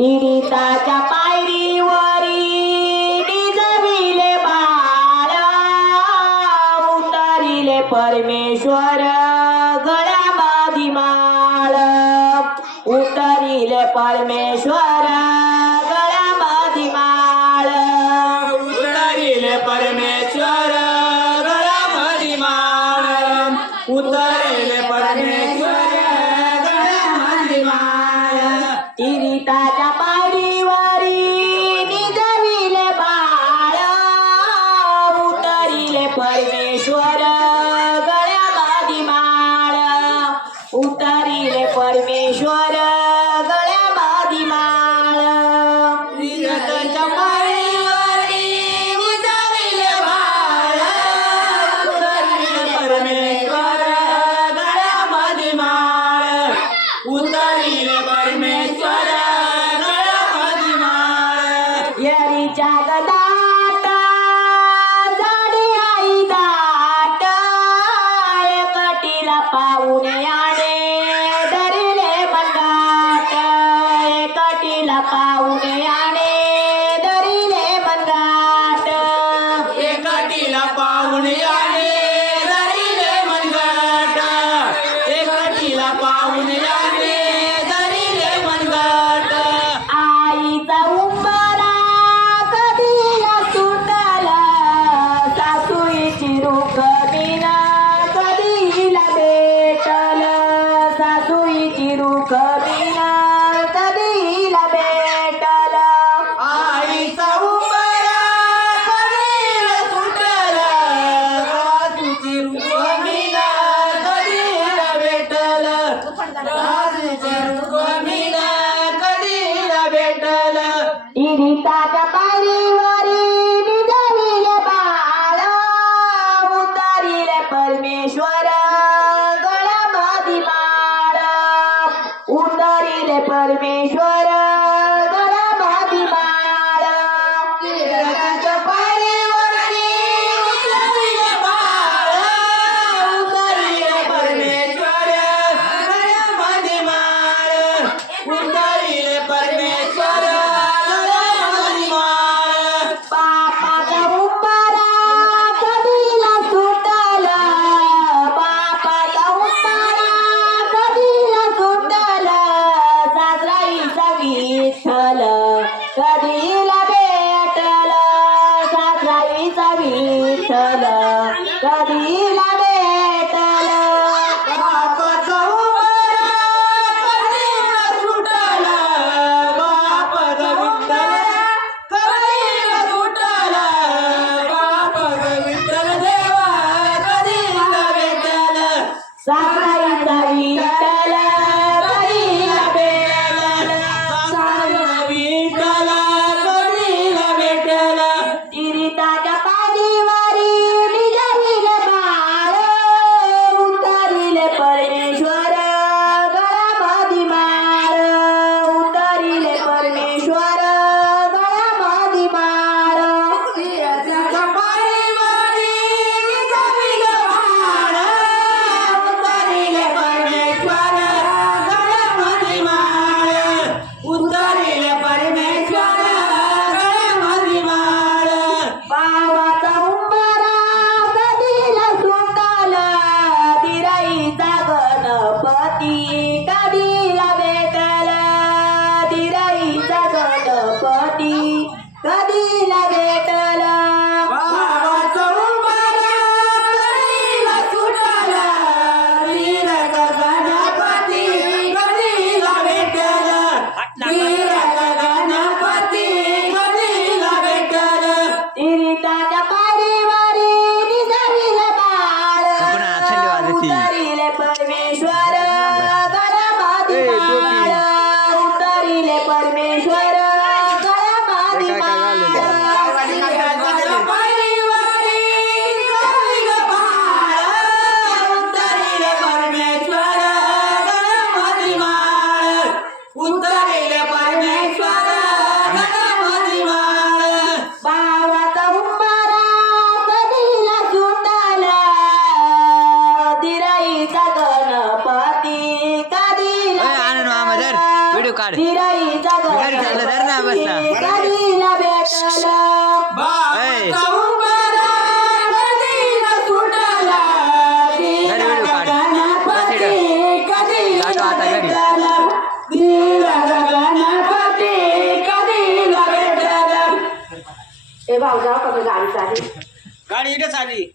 तीर्थाच्या पायरीवरी निजविले बाला उतरिले परमेश्वर गळा माळ. उतरिले परमेश्वर पाहुण्याने धरिले मंदात. एकाटीला पाहुण्याने धरिले मंदात. एकाटीला पाहुण्याने पायरीवर Shalom. Daddy. কটি কদিন ए भाऊ जाऊ का गाडी चालली गाडी इथेच आली.